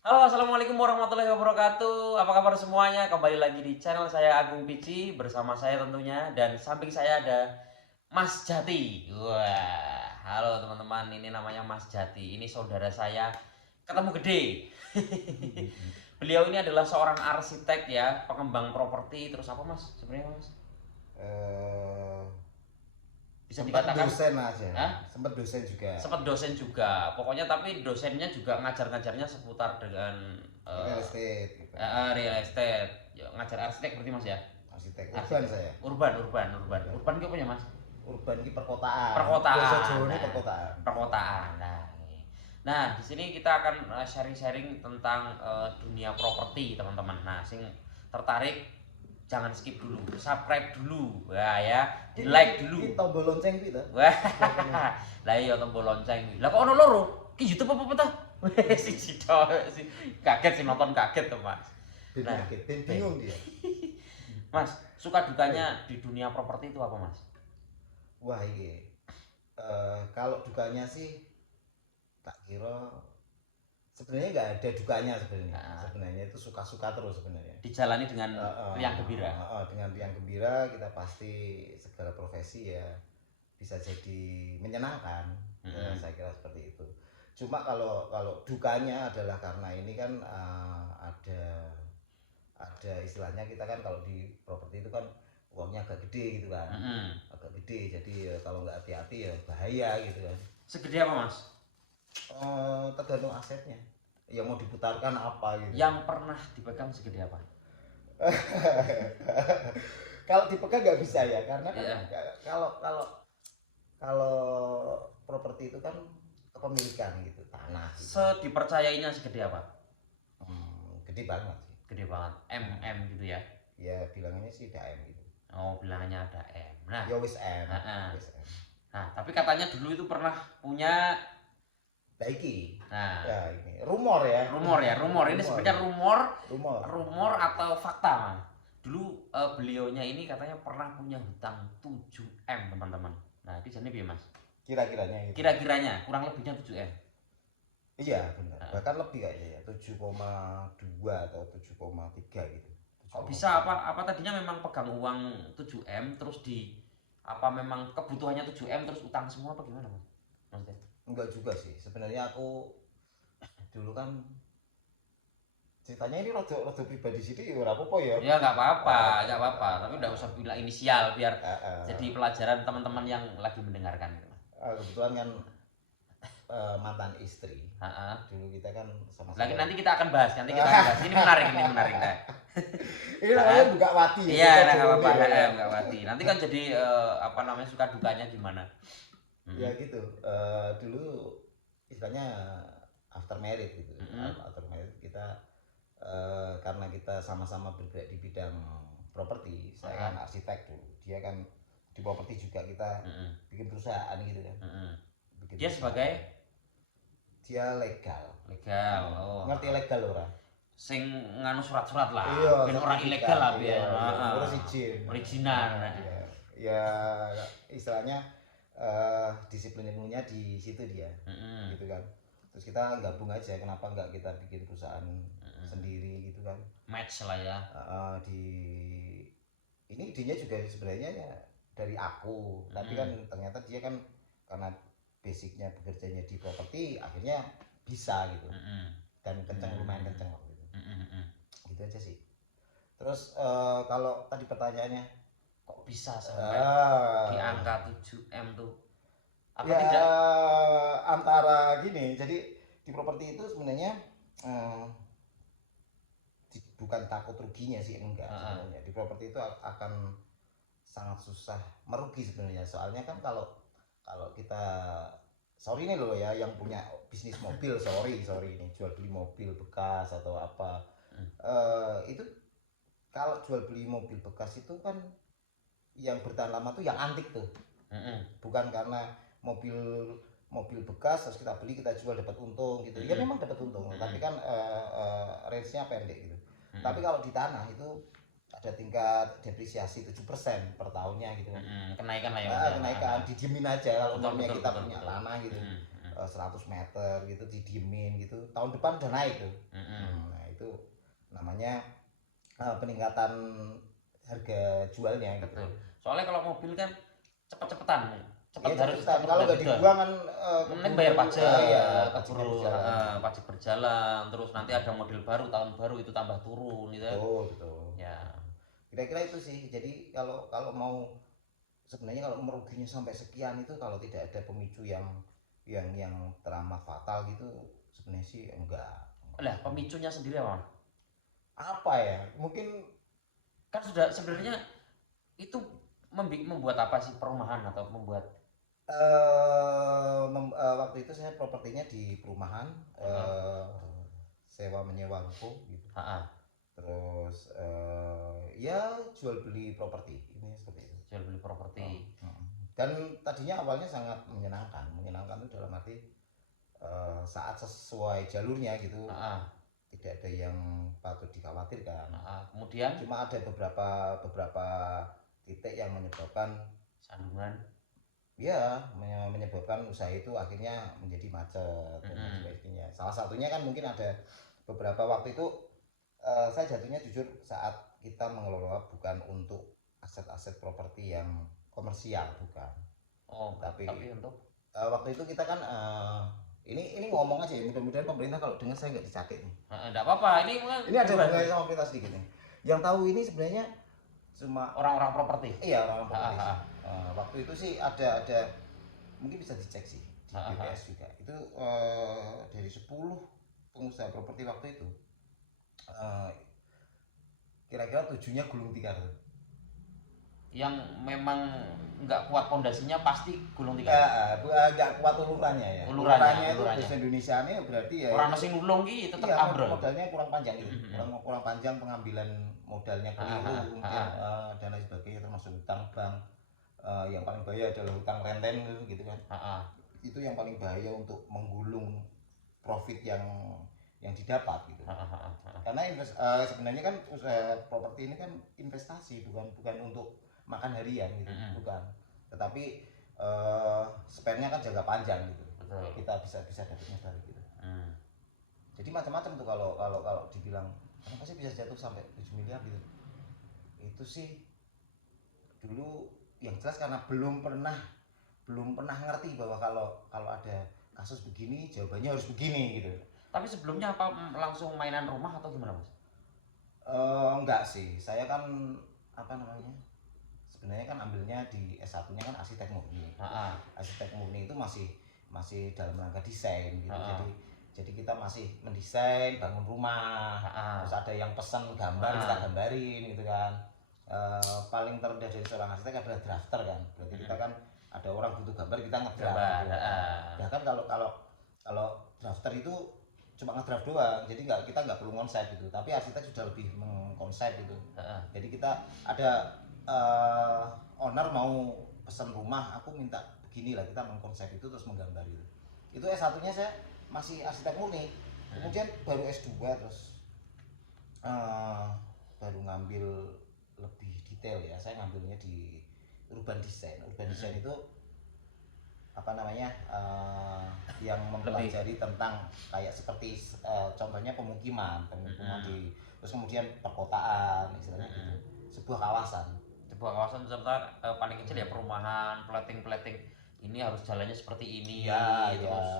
Halo, assalamualaikum warahmatullahi wabarakatuh. Apa kabar semuanya? Kembali lagi di channel saya Agung Pici bersama saya tentunya dan samping saya ada Mas Jati. Wah, halo teman-teman. Ini namanya Mas Jati. Ini saudara saya ketemu gede. Beliau ini adalah seorang arsitek ya, pengembang properti. Terus apa Mas? Sebenarnya Mas? eh Bisa sempat dikatakan, dosen aja, Hah? sempat dosen juga. Sempat dosen juga. Pokoknya tapi dosennya juga ngajar-ngajarnya seputar dengan Real eh, estate gitu. real estate. Ya, ngajar arsitek berarti Mas ya? Arsitek urban Arsitek. saya. Urban ki apa ya Mas? Urban ki perkotaan. Bahasa Perkotaan. Jawa ini Nah, perkotaan. perkotaan. Nah, ini. Nah, di sini kita akan sharing-sharing tentang dunia properti, teman-teman. Nah, sing tertarik jangan skip dulu, subscribe dulu. Wah ya, di like dulu. Ini tombol lonceng gitu. Wah. Lah iya tombol lonceng. Lah kok ono loro? Ki YouTube apa ta? Siji tok sih. Kaget sih nonton kaget tuh, Mas. Nah, Bingung dia. Mas, suka dukanya di dunia properti itu apa, Mas? Wah ini kalau dukanya sih tak kira sebenarnya nggak ada dukanya sebenarnya. Nah. Sebenarnya itu suka-suka terus sebenarnya. Dijalani dengan riang gembira. Dengan riang gembira kita pasti segala profesi ya bisa jadi menyenangkan. Saya kira seperti itu. Cuma kalau dukanya adalah karena ini kan ada istilahnya kita kan kalau di properti itu kan uangnya agak gede gitu kan. Agak gede jadi ya, kalau nggak hati-hati ya bahaya gitu kan. Segede apa, Mas? Tergantung asetnya yang mau diputarkan apa gitu. Yang pernah dipegang segede apa? Kalau dipegang nggak bisa ya karena kan Iya. kalau properti itu kan kepemilikan gitu tanah gitu. Dipercayainya segede apa? Gede banget sih Gede banget. Gitu ya. ya bilangannya sih DAM gitu. Oh, bilangannya ada M. Nah, Ya wis M. Wis M. Nah, tapi katanya dulu itu pernah punya Daiki. Nah, ya ini rumor ya. Rumor. Ini sebenarnya rumor Rumor. atau fakta, Mas. Dulu beliaunya ini katanya pernah punya hutang 7M, teman-teman. Nah, itu jadi piye, Mas? Kira-kiranya itu. Kira-kiranya kurang lebihnya 7M. Iya, benar. Bahkan lebih kayaknya ya, 7,2 atau 7,3 gitu. Kok bisa apa tadinya memang pegang uang 7M terus apa memang kebutuhannya 7M terus utang semua apa gimana, Mas? Maksudnya? Enggak juga sih. Sebenarnya aku dulu kan ceritanya ini rada pribadi sih ya ora apa-apa ya. Ya nggak apa-apa, tapi udah usah bilang inisial biar jadi pelajaran teman-teman yang lagi mendengarkan gitu. Kebetulan kan mantan istri. Dulu kita kan sama-sama. Lagi nanti kita akan bahas. Ini menarik nah. Ini namanya buka wati ya. Iya, nggak apa-apa, nggak wati. Nanti kan jadi apa namanya suka dukanya gimana? Ya gitu. Dulu istilahnya after married gitu. After married kita karena kita sama-sama bergerak di bidang properti. Saya kan arsitek dulu. Dia kan di properti juga kita bikin perusahaan gitu kan. Dia sebagai legal. Oh. Ngerti legal ora? Sing nganu surat-surat lah. Iya, ben ora ilegal lah biar. Ngurus izin. Original. Ya istilahnya disiplin ilmunya di situ dia. Gitu kan. Terus kita gabung aja, kenapa enggak kita bikin perusahaan sendiri gitu kan. Match lah ya. Ini idenya juga sebenarnya ya dari aku, tapi kan ternyata dia kan karena basicnya bekerjanya di properti akhirnya bisa gitu. Dan lumayan kenceng waktu itu. Gitu aja sih. Terus kalau tadi pertanyaannya kok bisa sampai di angka 7M tuh? Apa ya, tidak? Antara gini, jadi di properti itu sebenarnya bukan takut ruginya sih, enggak sebenarnya. Di properti itu akan sangat susah merugi sebenarnya. Soalnya kan kalau kita sorry nih loh ya yang punya bisnis mobil, sorry ini jual beli mobil bekas atau apa, itu kalau jual beli mobil bekas itu kan yang bertahan lama tuh yang antik tuh. Bukan karena mobil bekas terus kita beli kita jual dapat untung gitu. Ya memang dapat untung, tapi kan range-nya pendek gitu. Tapi kalau di tanah itu ada tingkat depresiasi 7% per tahunnya gitu. Kenaikan lah ya. Kenaikan didiemin aja kalau umpamanya kita punya tanah gitu. 100 meter gitu didiemin gitu. Tahun depan udah naik tuh. itu namanya peningkatan harga jualnya gitu. Betul. Soalnya kalau mobil kan cepet-cepetan, Ya, harus cepetan. Kalau nggak betul. dibuang kan Mending bayar pajak, ya, pajaknya keburu berjalan. pajak berjalan, terus nanti ada model baru tahun baru itu tambah turun gitu kan. Betul, betul. Ya. Kira-kira itu sih. Jadi kalau kalau mau sebenarnya kalau meruginya sampai sekian itu kalau tidak ada pemicu yang teramat fatal gitu sebenarnya sih enggak. Lah, pemicunya sendiri apa? Apa ya? Mungkin Kan sudah sebenarnya itu membuat apa sih perumahan atau membuat waktu itu saya propertinya di perumahan, sewa menyewa ruko gitu. Terus ya jual beli properti ini seperti itu. Jual beli properti. Dan tadinya awalnya sangat menyenangkan itu dalam arti saat sesuai jalurnya gitu, tidak ada yang patut dikhawatirkan. Kemudian cuma ada beberapa titik yang menyebabkan sandungan, ya menyebabkan usaha itu akhirnya menjadi macet dan sebagainya. Salah satunya kan mungkin ada beberapa waktu itu saya jatuhnya jujur saat kita mengelola bukan untuk aset-aset properti yang komersial, bukan. Tapi untuk waktu itu kita kan ini ngomong aja ya, mudah-mudahan pemerintah kalau dengar saya nggak dicakit nih. Enggak apa-apa, ini ada hubungannya sama pemerintah sedikit nih. Yang tahu ini sebenarnya cuma orang-orang properti. Iya, orang properti. Waktu itu sih ada mungkin bisa dicek sih di BPS juga. Itu dari 10 pengusaha properti waktu itu kira-kira 7-nya gulung tikar. Yang memang nggak kuat pondasinya pasti gulung tikar. Nggak kuat ulurannya ya. Ulurannya itu bahasa Indonesia ini berarti ya. Orang mesin ulung gitu tetap ambrol. Modalnya kurang panjang gitu. Kurang panjang pengambilan modalnya keliru, kemudian dan lain sebagainya, termasuk hutang bank. Yang paling bahaya adalah hutang renten gitu kan. Itu yang paling bahaya untuk menggulung profit yang didapat gitu. Karena sebenarnya kan usaha properti ini kan investasi, bukan untuk makan harian gitu, bukan. Tetapi spendnya kan jangka panjang gitu. Betul. Kita bisa dapatnya dari gitu. Jadi macam-macam tuh kalau dibilang kenapa sih bisa jatuh sampai 7 miliar gitu. Itu sih dulu yang jelas karena belum pernah ngerti bahwa kalau ada kasus begini jawabannya harus begini gitu. Tapi sebelumnya apa langsung mainan rumah atau gimana, Mas? Enggak sih, saya kan apa namanya, sebenarnya kan ambilnya di S1-nya kan arsitek murni. Arsitek murni itu masih dalam rangka desain gitu. Jadi kita masih mendesain bangun rumah. Terus ada yang pesan gambar kita gambarin gitu kan. Paling terendah dari seorang arsitek adalah drafter kan. Berarti kita kan ada orang butuh gambar, kita ngedraft gitu. Bahkan kalau drafter itu cuma ngedraft doang, jadi kita nggak perlu konsep gitu. Tapi arsitek sudah lebih mengkonsep gitu. Jadi kita ada owner mau pesan rumah, aku minta begini lah, kita mengkonsep itu terus menggambar itu. Itu S1-nya saya masih arsitek murni. Kemudian baru S2 terus baru ngambil lebih detail ya. Saya ngambilnya di urban design. Urban design itu apa namanya, yang mempelajari tentang kayak seperti contohnya pemukiman di, terus kemudian perkotaan istilahnya gitu, sebuah kawasan serta paling kecil ya perumahan, plating ini harus jalannya seperti ini ya, terus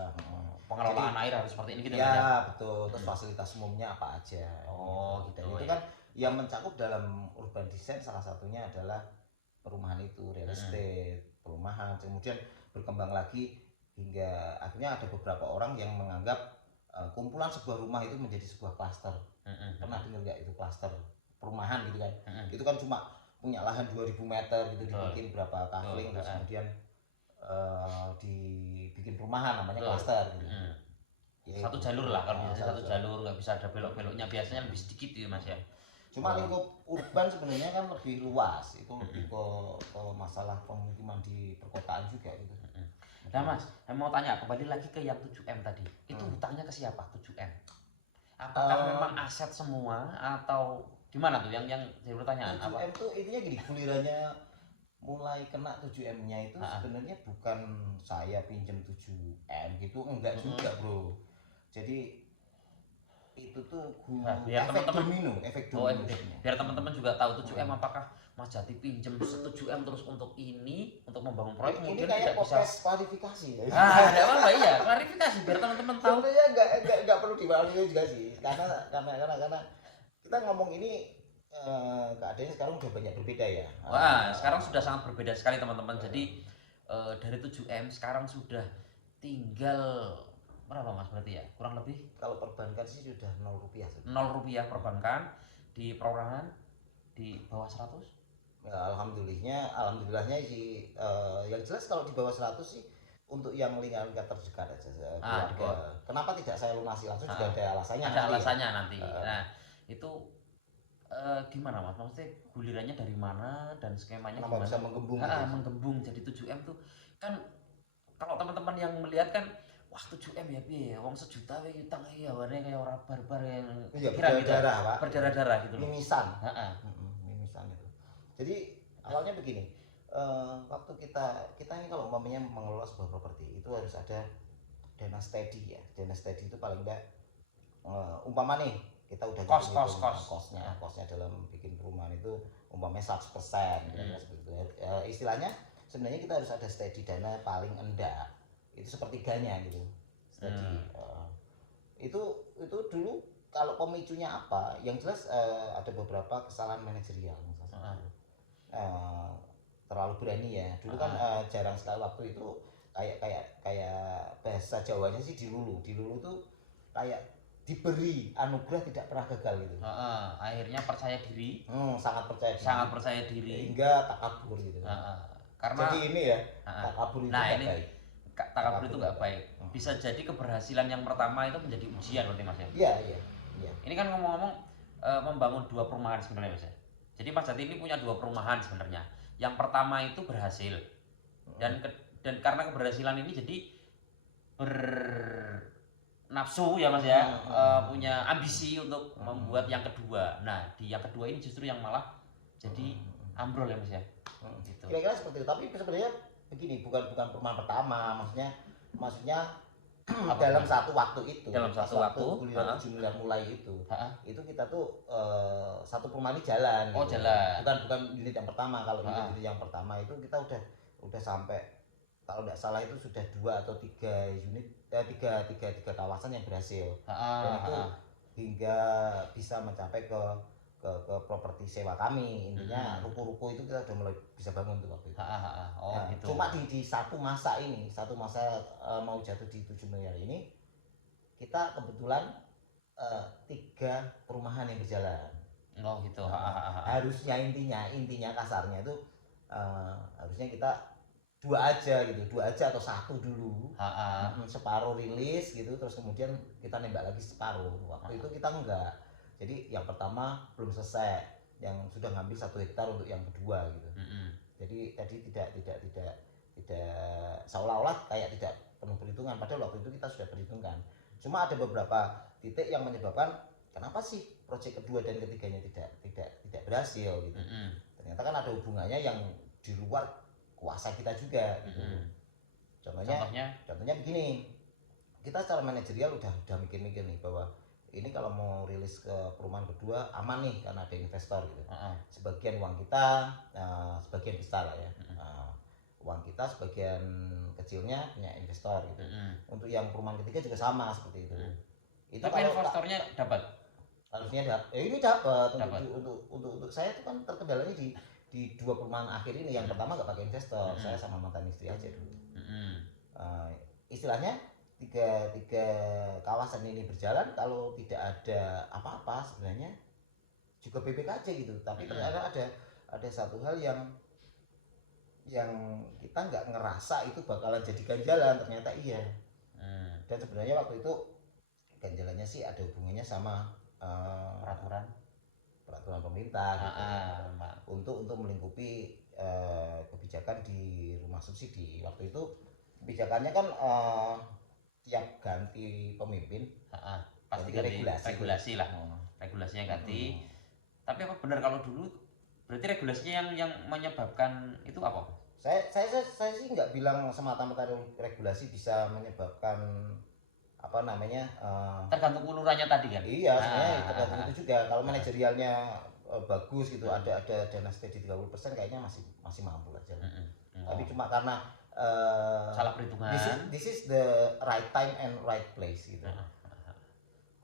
pengelolaan air harus seperti ini gitu ya. Betul. Terus fasilitas umumnya apa aja gitu. Dan itu kan yang mencakup dalam urban design salah satunya adalah perumahan itu, real estate, perumahan. Kemudian berkembang lagi hingga akhirnya ada beberapa orang yang menganggap kumpulan sebuah rumah itu menjadi sebuah klaster. Pernah dengar nggak itu klaster perumahan gitu kan? Itu kan cuma punya lahan 2000 meter gitu, dibikin berapa kafling, terus kemudian dibikin perumahan namanya klaster gitu. Satu jalur lah, kalau biasanya satu jalur, nggak bisa ada belok-beloknya, biasanya lebih sedikit ya Mas ya. Cuma lingkup urban sebenarnya kan lebih luas, itu lebih ke masalah pemukiman di perkotaan juga gitu. Nah Mas, saya mau tanya kembali lagi ke yang 7M tadi. Itu hutangnya ke siapa 7M? Apakah memang aset semua atau gimana tuh yang jadi pertanyaan? 7M tuh intinya gini, gulirannya mulai kena 7M-nya itu sebenarnya bukan saya pinjam 7M gitu, enggak juga bro. Jadi itu tuh Nah, biar efek teman-teman efek oh domino. biar teman-teman juga tahu 7M apakah Mas Jati pinjem 7M terus untuk ini untuk membangun proyek Ini kemudian kayak tidak bisa. podcast klarifikasi ya. Tidak apa-apa iya, klarifikasi biar teman-teman tahu. Sebenarnya nggak perlu dimaklumi juga sih, karena kita ngomong ini keadaannya sekarang udah banyak berbeda ya. Wah, sekarang sudah sangat berbeda sekali teman-teman. Jadi dari 7M sekarang sudah tinggal berapa Mas berarti ya? Kurang lebih Kalau perbankan sih sudah 0 rupiah. 0 rupiah perbankan, di perorangan di bawah 100. Ya, alhamdulillahnya sih yang jelas kalau di bawah 100 sih untuk yang lingkaran terdekat aja keluarga. Kenapa tidak saya lunasi langsung juga ada alasannya. Ada alasannya nanti. Nah, itu gimana Mas? Maksudnya gulirannya dari mana dan skemanya kenapa gimana? bisa menggembung? Menggembung jadi 7M tuh kan kalau teman-teman yang melihat kan wah 7M ya piye wong sejuta we utang ya warnanya kayak orang barbar yang berdarah, Pak. Berdarah-darah gitu loh. Mimisan. Heeh. Mimisan itu. Jadi awalnya begini, waktu kita ini kalau umpamanya mengelola sebuah properti itu harus ada dana steady ya. Dana steady itu paling enggak umpama nih kita udah kosnya dalam bikin perumahan itu umpamanya 100% seperti itu. Istilahnya sebenarnya kita harus ada steady dana paling enggak itu sepertiganya gitu. Steady. Itu dulu kalau pemicunya apa? Yang jelas ada beberapa kesalahan manajerial misalnya. Terlalu berani ya. Dulu kan jarang sekali waktu itu kayak bahasa Jawanya sih dilulu. Dilulu tuh kayak diberi anugerah tidak pernah gagal gitu. Akhirnya percaya diri. Sangat percaya diri. Sangat percaya diri. Hingga takabur gitu. Karena jadi ini ya takabur itu nah, ini baik. Takabur itu nggak baik. Bisa jadi keberhasilan yang pertama itu menjadi ujian berarti Mas ya. Iya. Ini kan ngomong-ngomong membangun 2 perumahan sebenarnya Mas ya. Jadi Mas Jati ini punya 2 perumahan sebenarnya. Yang pertama itu berhasil dan karena keberhasilan ini jadi nafsu ya Mas ya, punya ambisi untuk membuat yang kedua. Nah di yang kedua ini justru yang malah jadi ambrol ya Mas ya. Gitu. Kira-kira seperti itu. Tapi sebenarnya begini, bukan perumahan pertama, maksudnya dalam satu waktu itu. Dalam satu waktu. Guliran 7 miliar mulai itu kita tuh satu perumahan ini jalan. Oh gitu. jalan. Bukan unit yang pertama. Kalau unit yang pertama itu kita udah sampai kalau tidak salah itu sudah 2 atau 3 unit, tiga kawasan yang berhasil. Dan itu hingga bisa mencapai ke properti sewa kami. Intinya ruko-ruko itu kita sudah mulai bisa bangun tuh waktu itu. Gitu. Cuma di satu masa mau jatuh di 7 miliar ini kita kebetulan 3 perumahan yang berjalan. Oh gitu. Harusnya intinya kasarnya itu harusnya kita 2 aja atau 1 dulu. Separuh rilis gitu, terus kemudian kita nembak lagi separuh. Waktu itu kita enggak. Jadi yang pertama belum selesai, yang sudah ngambil 1 hektar untuk yang kedua gitu. Jadi tidak seolah-olah kayak tidak penuh perhitungan, padahal waktu itu kita sudah perhitungkan. Cuma ada beberapa titik yang menyebabkan kenapa sih proyek kedua dan ketiganya tidak berhasil gitu. Ternyata kan ada hubungannya yang di luar kuasa kita juga gitu. Contohnya begini, kita secara manajerial udah mikir-mikir nih bahwa ini kalau mau rilis ke perumahan kedua aman nih karena ada investor gitu. Sebagian uang kita, sebagian besar lah ya. Uang kita sebagian kecilnya punya investor gitu. Untuk yang perumahan ketiga juga sama seperti itu. Itu tapi investornya dapat. Harusnya dapat. Ini dapat. Untuk saya itu kan terkendalanya di 2 perumahan akhir ini. Yang pertama nggak pakai investor, saya sama mantan istri aja dulu. Istilahnya tiga kawasan ini berjalan, kalau tidak ada apa-apa sebenarnya juga bebek aja gitu. Tapi ternyata ada satu hal yang kita nggak ngerasa itu bakalan jadi ganjalan, ternyata iya. Dan sebenarnya waktu itu ganjalannya sih ada hubungannya sama peraturan pemerintah gitu, untuk melingkupi kebijakan di rumah subsidi. Waktu itu kebijakannya kan tiap ganti pemimpin pasti ganti regulasi lah. Regulasinya ganti. Tapi apa benar kalau dulu berarti regulasinya yang menyebabkan itu apa? Saya sih nggak bilang semata-mata regulasi bisa menyebabkan apa namanya Tergantung ulurannya tadi kan. iya sebenarnya Ah, tergantung ah, itu juga. Kalau ah. manajerialnya bagus gitu, ada dana steady 30% kayaknya masih masih mampu aja. Tapi Oh, cuma karena salah perhitungan. this is the right time and right place gitu.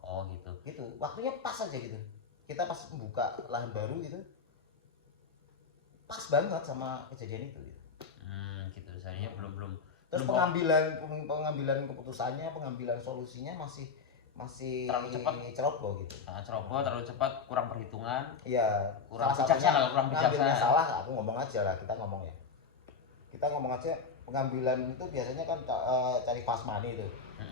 Oh gitu. Gitu waktunya pas aja gitu, kita pas membuka lahan baru gitu pas banget sama kejadian itu gitu. Gitu. Saya belum Terus belum pengambilan keputusannya, pengambilan solusinya masih masih terlalu cepat. ceroboh gitu. Ceroboh, terlalu cepat, kurang perhitungan, Iya, kurang salah satunya bijaksana, kurang ngambilnya bijaksana. salah, aku ngomong aja lah, kita ngomong ya. Kita ngomong aja pengambilan itu biasanya kan cari fast money itu.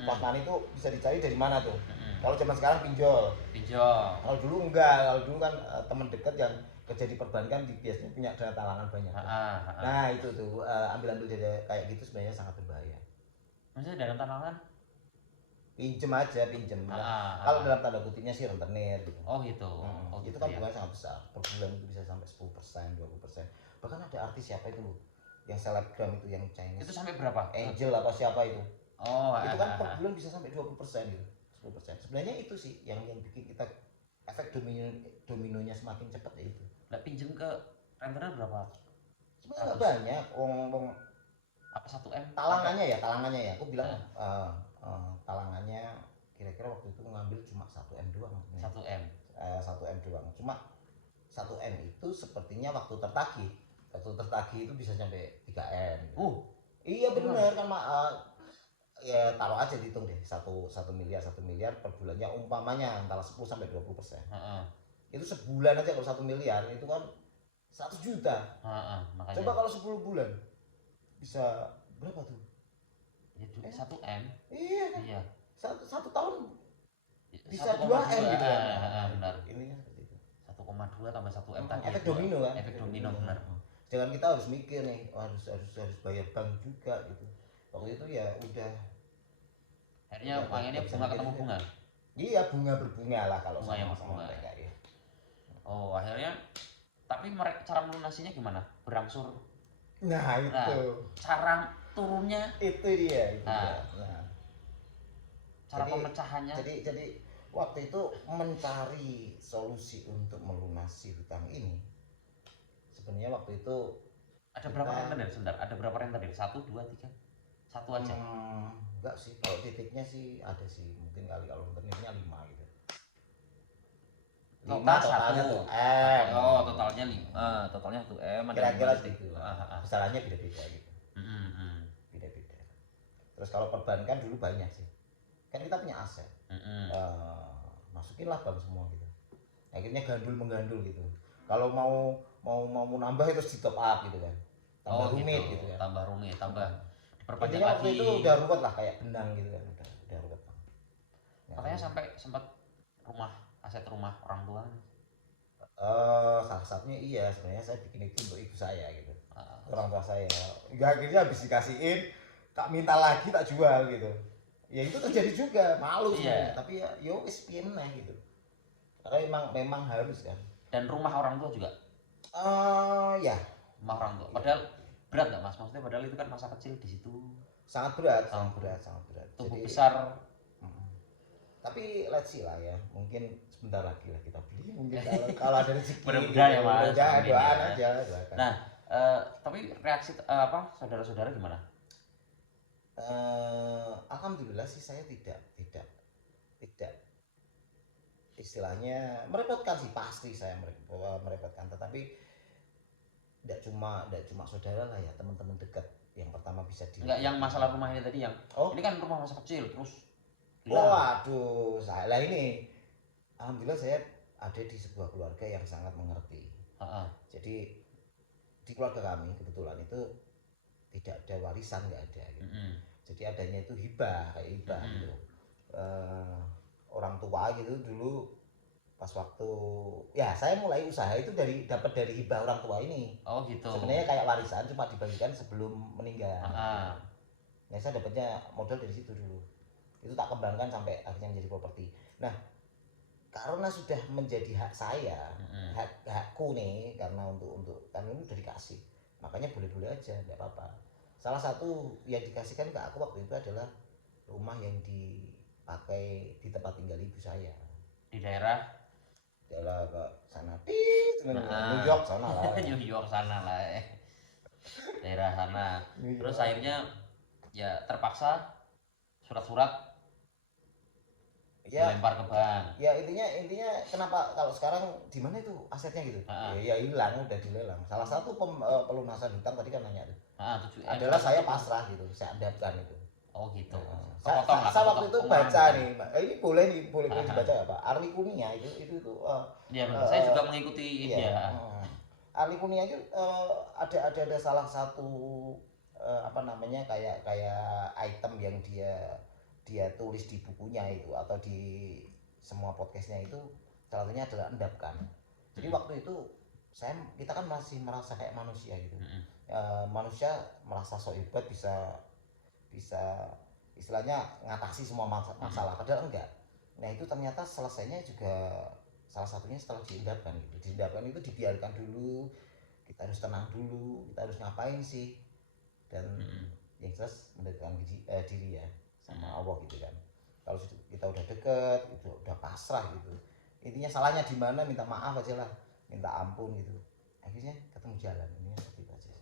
Fast money itu bisa dicari dari mana tuh? Kalau zaman sekarang pinjol. Pinjol. Kalau dulu enggak, kalau dulu kan teman dekat yang kerja di perbankan biasanya punya dana talangan banyak. Nah itu tuh ambil-ambil jadi kayak gitu sebenarnya sangat berbahaya. Maksudnya dana talangan? Pinjem aja, pinjem. Kalau dalam tanda kutipnya sih rentenir gitu. Oh gitu. Oh Itu gitu kan ya. bunganya sangat besar. Per bulan itu bisa sampai 10%, 20%. Bahkan ada artis siapa itu loh, yang selebgram itu yang Chinese. Itu sampai berapa? Angel apa siapa itu? Oh, Itu kan per bulan bisa sampai 20% gitu. 10%. Sebenarnya itu sih yang bikin kita efek dominonya semakin cepat ya itu. Lah pinjem ke rentenir berapa? Sebenarnya nggak banyak. Wong Apa 1 M? talangannya ya. Aku bilang talangannya kira-kira waktu itu ngambil cuma 1 M doang. 1 M. 1 M doang. Cuma 1 M itu sepertinya waktu tertagih. Waktu tertagih itu bisa sampai 3 M. Iya benar kan ya taruh aja dihitung deh 1 miliar per bulannya umpamanya antara 10 sampai 20%. Itu sebulan aja kalau 1 miliar itu kan 100 juta. Makanya. Coba kalau 10 bulan bisa berapa tuh? Ya, 1 M. Iya kan? Iya. Satu tahun bisa 1,2 2 M gitu kan. benar. Ininya seperti itu. 1,2 tambah 1 M tadi. Efek domino kan? Efek domino benar. Jangan kita harus mikir nih, harus bayar bank juga gitu. Waktu itu ya udah. Akhirnya bunga ketemu bunga. Iya bunga berbunga lah kalau sama mereka ya. Oh akhirnya, tapi cara melunasinya gimana? Berangsur. Nah itu. Cara turunnya. Itu dia. Nah. Cara pemecahannya. Jadi waktu itu mencari solusi untuk melunasi hutang ini. Sebenarnya waktu itu ada berapa rentenir? Sebentar, ada berapa rentenir? 1, 2, 3? 1 aja? Enggak sih, kalau titiknya sih ada sih, mungkin kali kalau rentenirnya 5 gitu. 5 totalnya 1 M. Oh totalnya 5, totalnya 1 M. Kira-kira segitu. Besarannya beda-beda gitu. Beda-beda. Terus kalau perbankan dulu banyak sih, kan kita punya aset. Masukinlah bank semua gitu. Akhirnya menggandul gitu. Kalau mau nambah itu di top up gitu kan. Tambah rumit gitu kan. Tambah rumit, tambah diperpanjang lagi. Waktu itu udah ruwet lah kayak benang gitu kan. Udah ruwet. Katanya sampai sempat aset rumah orang tua. Salah satunya iya, sebenarnya saya bikin itu untuk ibu saya gitu. Orang tua saya. Akhirnya habis dikasihin, tak minta lagi tak jual gitu. Ya itu terjadi juga, malu sebenarnya. Tapi ya yo wis piye meneh gitu. Karena memang harus kan. Dan rumah orang tua juga? Ya. Rumah orang tua. Padahal berat nggak mas? Maksudnya padahal itu kan masa kecil di situ. Sangat berat. Tubuh besar. Tapi let's see lah ya. Mungkin sebentar lagi lah kita beli. Mungkin kalau ada rezeki. Mudah-mudahan ya mas. Doakan aja. Nah, tapi reaksi saudara-saudara gimana? Alhamdulillah sih saya tidak istilahnya merepotkan sih, pasti saya merepotkan, tetapi tidak cuma saudara lah ya, teman-teman dekat yang pertama bisa enggak yang masalah rumah ini tadi yang ini kan rumah masa kecil terus waduh saya ini alhamdulillah saya ada di sebuah keluarga yang sangat mengerti. Jadi di keluarga kami kebetulan itu tidak ada warisan, nggak ada gitu. Jadi adanya itu hibah gitu. Orang tua gitu dulu pas waktu ya saya mulai usaha itu dapat dari hibah orang tua ini. Oh gitu. Sebenarnya kayak warisan cuma dibagikan sebelum meninggal. Nah saya dapatnya modal dari situ dulu. Itu tak kembangkan sampai akhirnya menjadi properti. Nah karena sudah menjadi hak saya, hakku nih, karena untuk kan ini udah dikasih, makanya boleh-boleh aja, enggak apa-apa. Salah satu yang dikasihkan ke aku waktu itu adalah rumah yang di pakai di tempat tinggal ibu saya Di daerah ke sana New York sana lah. New York sana lah. Daerah sana. Terus akhirnya ya terpaksa surat-surat Ya, dilempar ke bank. ya intinya kenapa kalau sekarang di mana itu asetnya gitu? Ya hilang, udah dilelang. Salah satu pelunasan hutang tadi kan nanya tuh. Adalah saya pasrah gitu, saya endapkan itu. Oh gitu. Saya waktu itu baca nih, ini boleh dibaca ya Pak. Arli Kunia itu Iya, saya juga mengikuti iya, Arli Kunia itu ada salah satu apa namanya kayak item yang dia tulis di bukunya itu atau di semua podcastnya itu salah satunya adalah endapkan. Jadi waktu itu kita kan masih merasa kayak manusia gitu. Manusia merasa so hebat bisa istilahnya ngatasi semua masalah, padahal enggak. Nah itu ternyata selesainya juga salah satunya setelah diendapkan gitu. Diendapkan itu dibiarkan dulu, kita harus tenang dulu, kita harus ngapain sih, dan yang jelas mendekatkan diri ya sama Allah gitu kan. Kalau kita udah deket, itu udah pasrah gitu, intinya salahnya di mana minta maaf aja lah, minta ampun gitu, akhirnya ketemu jalan. Ini seperti itu aja.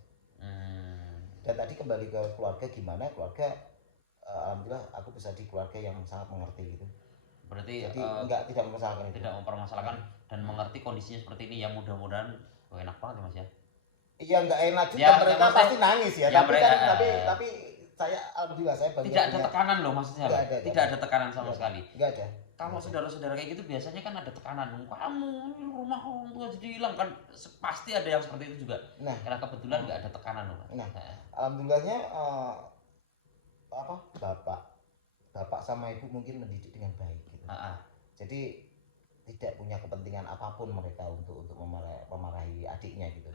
Dan tadi kembali ke keluarga, gimana keluarga, alhamdulillah aku bisa di keluarga yang sangat mengerti gitu. Berarti jadi tidak mempermasalahkan itu. Tidak mempermasalahkan dan mengerti kondisinya seperti ini, ya mudah-mudahan enak banget ya Mas ya. Iya nggak enak juga, Ya, mereka pasti nangis ya, tapi mereka, tapi saya alhamdulillah saya banyak tidak ada tekanan loh maksudnya. Tidak ada tekanan sama sekali. Nggak ada. Kalau saudara-saudara kayak gitu biasanya kan ada tekanan, kamu rumah orang tua jadi hilang kan, pasti ada yang seperti itu juga. Nah, karena kebetulan nggak ada tekanan loh. Nah, alhamdulillahnya bapak sama ibu mungkin mendidik dengan baik gitu. Jadi tidak punya kepentingan apapun mereka untuk memarahi adiknya gitu.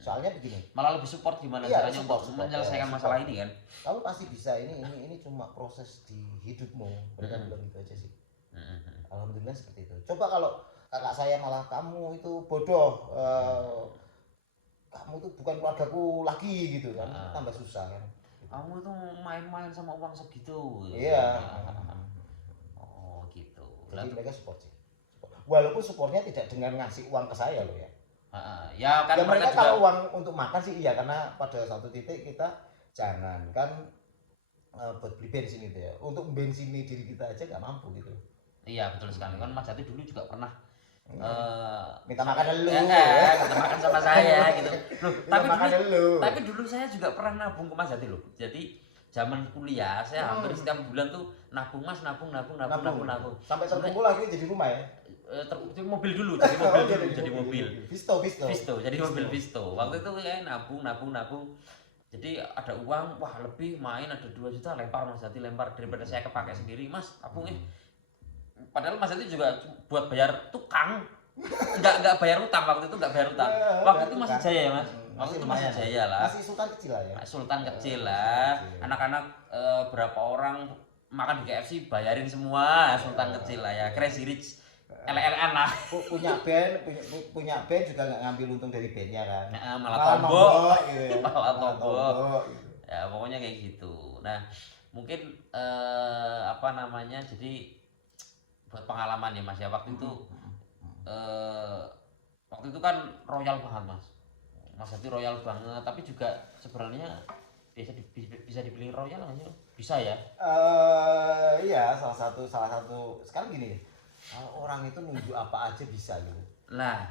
Soalnya begini, malah lebih support gimana caranya untuk menyelesaikan masalah ini kan. Kamu pasti bisa, ini cuma proses di hidupmu. Mereka bilang gitu aja sih. Alhamdulillah seperti itu. Coba kalau kakak saya malah, kamu itu bodoh, kamu itu bukan keluargaku lagi gitu kan, tambah susah kan. Kamu itu main-main sama uang segitu. Iya. Oh gitu. Jadi mereka support sih. Walaupun supportnya tidak dengan ngasih uang ke saya loh ya. Ya kan ya mereka juga, kalau uang untuk makan sih iya, karena pada satu titik kita jangan kan buat beli bensin itu ya, untuk bensini diri kita aja nggak mampu gitu. Iya betul sekali, kan Mas Jati dulu juga pernah minta makan dulu, minta makan sama saya gitu loh. Tapi dulu saya juga pernah nabung ke Mas Jati loh. Jadi zaman kuliah saya hampir setiap bulan tuh nabung Mas, nabung sampai terkumpul lagi jadi rumah ya. Mobil dulu, jadi mobil. Visto. Jadi mobil Visto. Waktu itu kayak nabung. Jadi ada uang, wah lebih main, ada 2 juta, lempar Mas Jati, lempar daripada saya kepakai sendiri. Mas, tabung padahal Mas Jati juga buat bayar tukang. Enggak bayar utang waktu itu, Waktu itu masih jaya ya Mas. Waktu itu masih jaya lah. Masih sultan kecil lah ya. Sultan kecil lah. Anak-anak berapa orang makan di KFC bayarin semua, sultan kecil lah ya. Crazy Rich. LLN lah. punya band juga nggak ngambil untung dari bandnya kan. Malah tombok gitu. Ya pokoknya kayak gitu. Nah mungkin jadi buat pengalaman ya Mas ya, waktu itu kan royal banget Mas Jati, royal banget, tapi juga sebenarnya bisa dibilang royal nggak sih? Bisa ya? Iya, salah satu sekarang gini, orang itu nunggu apa aja bisa gitu. Nah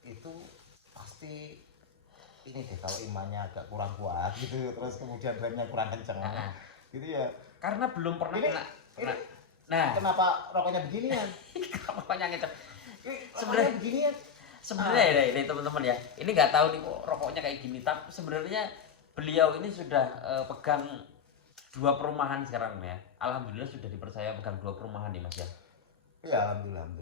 itu pasti ini deh, kalau imannya agak kurang kuat gitu, terus kemudian remnya kurang kenceng gitu ya, karena belum pernah nah kenapa rokoknya beginian? Rokoknya ngecek sebenarnya beginian. Sebenarnya ini teman-teman ya, ini nggak tahu nih kok rokoknya kayak gini, tapi sebenarnya beliau ini sudah pegang 2 perumahan sekarang ya. Alhamdulillah sudah dipercaya pegang 2 perumahan nih Mas ya. Iya,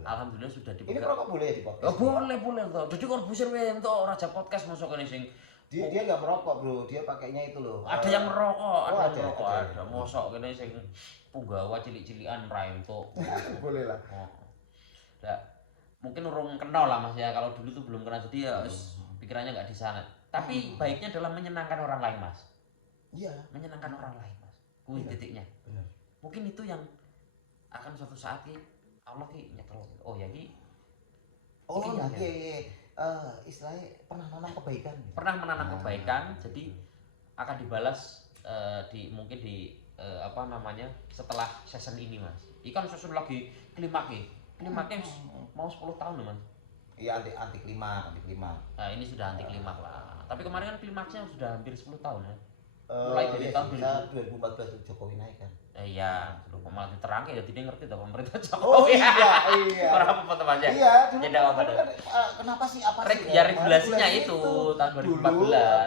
alhamdulillah Sudah dipegang. Ini rokok boleh ya di podcast? Boleh toh. Jadi Corbuzier entuk raja podcast masuk ini sing. Dia nggak merokok bro, dia pakainya itu loh. Ada yang merokok, ada. Mosok kene sing punggawa cilik-cilikan ra entuk. Boleh lah. Mungkin urung kenal lah Mas ya, kalau dulu tuh belum kenal, jadi ya pikirannya nggak di sana. Tapi baiknya adalah menyenangkan orang lain Mas. Iya. Menyenangkan orang lain Mas. Kuwi titiknya. Benar. Mungkin itu yang akan suatu saat ki Allah ki nyekel. Oh ya ki Oh, iki nah ya. iya. Istilahnya pernah nanam kebaikan gitu. Pernah menanam Nah, kebaikan, jadi akan dibalas di mungkin di apa namanya setelah season ini mas. Ikan season lagi klimaknya mau 10 tahun loh mas. iya anti klimaks. Nah ini sudah anti klimaks lah. Tapi kemarin kan klimaksnya sudah hampir 10 tahun ya. Mulai dari Iya tahun sih, 2014 tuh Jokowi naik kan. iya, dulu malah diterangke ya tidak ngerti tuh pemerintah Oh Jokowi. iya. Orang apa teman aja. Iya, dulu Tidak apa kan, kenapa sih apa sih? Ya regulasinya itu tahun 2014.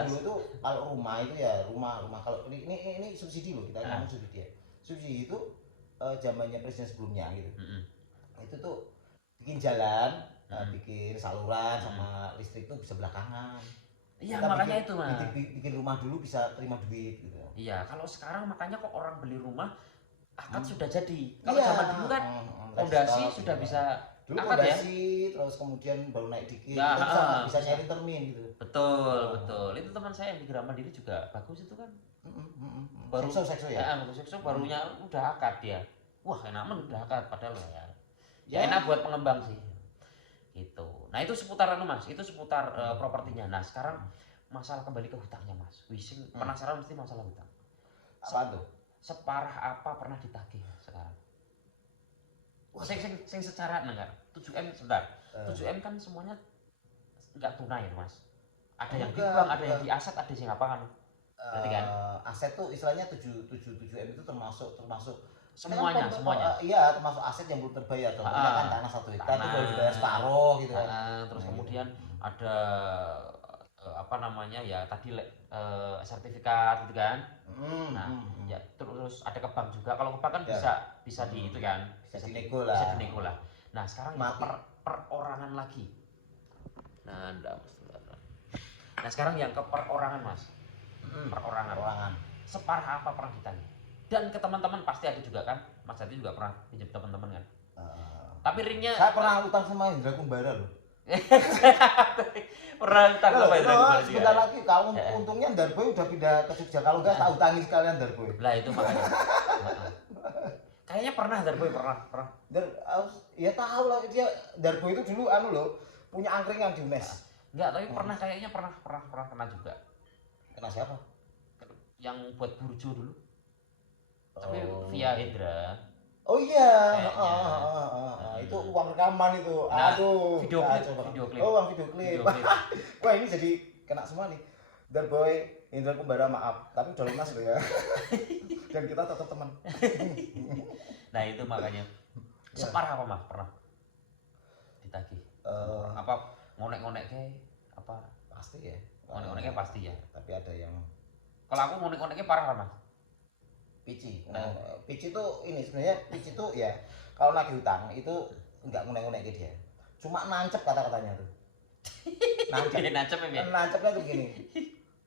Dulu itu kalau rumah itu ya rumah kalau ini subsidi loh kita ngomong subsidi ya. Subsidi itu zamannya presiden sebelumnya gitu. Itu tuh bikin jalan, bikin saluran sama listrik tuh bisa belakangan. Iya Kita makanya bikin, itu mas. bikin rumah dulu bisa terima duit gitu. Iya kalau sekarang makanya kok orang beli rumah akad sudah jadi. Kalau Iya, zaman dulu kan fondasi desktop sudah gitu. bisa Dulu akad ya. fondasi terus kemudian baru naik dikit. Nah, Kita bisa nyari termin gitu. Betul. Itu teman saya yang di Geraha Mandiri juga bagus itu kan. Baru sekso ya. sekso barunya udah akad dia. Wah enak men udah akad padahal ya. Ya Ya. enak buat pengembang sih. Gitu. Nah itu seputar mas, itu seputar propertinya. Nah sekarang masalah kembali ke hutangnya mas. Wising penasaran mesti masalah hutang. Apa tuh? Separah apa pernah ditagih sekarang? Sing secara enggak 7M sebentar. 7M kan semuanya enggak tunai mas. Ada yang di bank, ada yang di aset, ada yang apa kan? Berarti kan? Aset tuh istilahnya 7M itu termasuk Semuanya. Iya, termasuk aset yang belum terbayar. Contohnya kan tanah 1 hektar itu baru dibayar separuh gitu kan. Terus kemudian ada apa namanya ya tadi sertifikat gitu kan. Ya terus ada ke bank juga. Kalau ke bank kan bisa di itu kan, bisa dinego lah. Nah, sekarang yang perorangan lagi. Nah, sekarang yang ke perorangan, Mas. Perorangan. Separah apa pernah ditagih? Dan ke teman-teman pasti ada juga kan. Mas Jati juga pernah pinjam teman-teman kan. Tapi ringnya saya pernah utang sama Indra Kumbara loh. Pernah utang sama Indra Kumbara juga. Sebentar lagi kalau untungnya Darboy udah pindah ke Jogja, kalau enggak tak utangi sekalian Darboy. Lah itu makanya. Kayaknya pernah Darboy pernah. Ya tahu lah dia Darboy itu dulu loh, punya angkringan di UNES. Enggak, tapi kayaknya pernah kena juga. Kena siapa? Yang buat burjo dulu. Tapi via Indra. Oh iya, itu uang rekaman itu. Nah, Aduh, video klip. Oh, uang video klip. Wah, ini jadi kena semua nih. Darboy, Indra Kumbara maaf, tapi udah lunas loh ya. Dan kita tetap teman. Nah, itu makanya. Separah apa Mas pernah ditagih? Apa ngonek-ngoneknya apa? Pasti ya. Ngonek-ngoneknya pasti ya. Tapi ada yang kalau aku ngonek-ngoneknya parah Mas. Pici. Pici itu ini sebenarnya Pici itu ya kalau lagi hutang itu enggak ngunek-ngunek ke dia. Cuma nancep kata-katanya tuh. Nancep ya. Nancepnya tuh gini.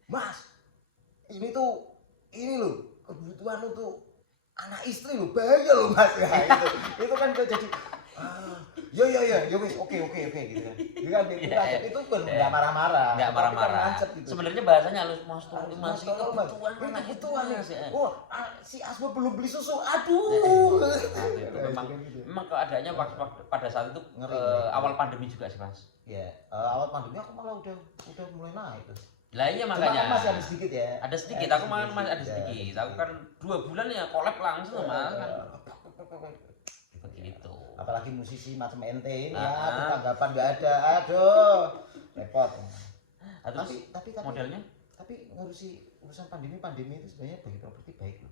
Mas, ini loh kebutuhan untuk anak istri loh, bahaya loh Mas. Ya, itu kan jadi ya wis oke gitu kan. Itu kan enggak marah-marah. Enggak marah-marah. Gitu. Sebenarnya bahasanya halus Mas turun Mas itu kebutuhan oh, si Asma belum beli susu. Aduh. Memang keadaannya pada saat itu awal pandemi juga sih Mas. Ya, awal pandemi aku malah udah mulai naik tuh. Lah iya makanya. Cuma masih ada sedikit ya. Ada sedikit, aku masih ada sedikit. Aku kan 2 bulan ya collab langsung Mas kan. Begitu. Apalagi musisi macam ente ini ya, tanggapan enggak ada. Aduh. Repot. Tapi modelnya ngurusi urusan pandemi itu sebenarnya bagi properti baik loh.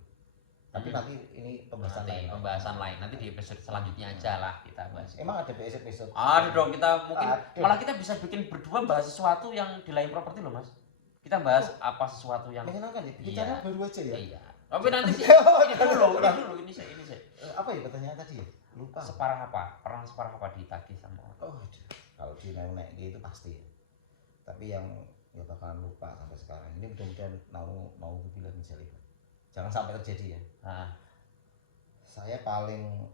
Tapi nanti ini pembahasan lain. Nanti di episode selanjutnya aja lah kita bahas. Emang ada episode? Ada dong, kita mungkin malah kita bisa bikin berdua bahas sesuatu yang di lain properti loh Mas. Kita bahas apa sesuatu yang menyenangkan ya. Bicara baru aja ya. Iya. Tapi nanti sih ini sih. Apa ya pertanyaan tadi ya? Lupa. Separah apa? Pernah separah apa ditagih sama orang? Oh, kalau di naik gitu pasti. Tapi yang ya bakalan lupa sampai sekarang. Ini mudah-mudahan mau bilang misalnya. Jangan sampai terjadi ya. Saya paling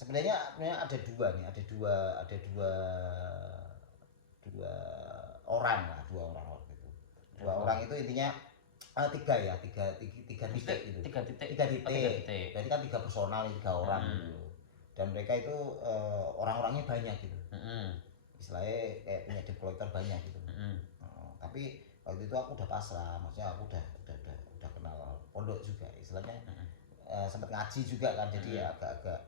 sebenarnya ada dua orang waktu itu. Dua orang itu intinya tiga ya, tiga titik gitu. Tiga titik. Tiga titik. Oh, tiga titik. Berarti kan 3 personal, 3 orang gitu. Dan mereka itu orang-orangnya banyak gitu. Istilahnya kayak punya debt collector banyak gitu. Tapi waktu itu aku udah pasrah, maksudnya aku udah kenal pondok juga, istilahnya sempat ngaji juga kan, jadi agak-agak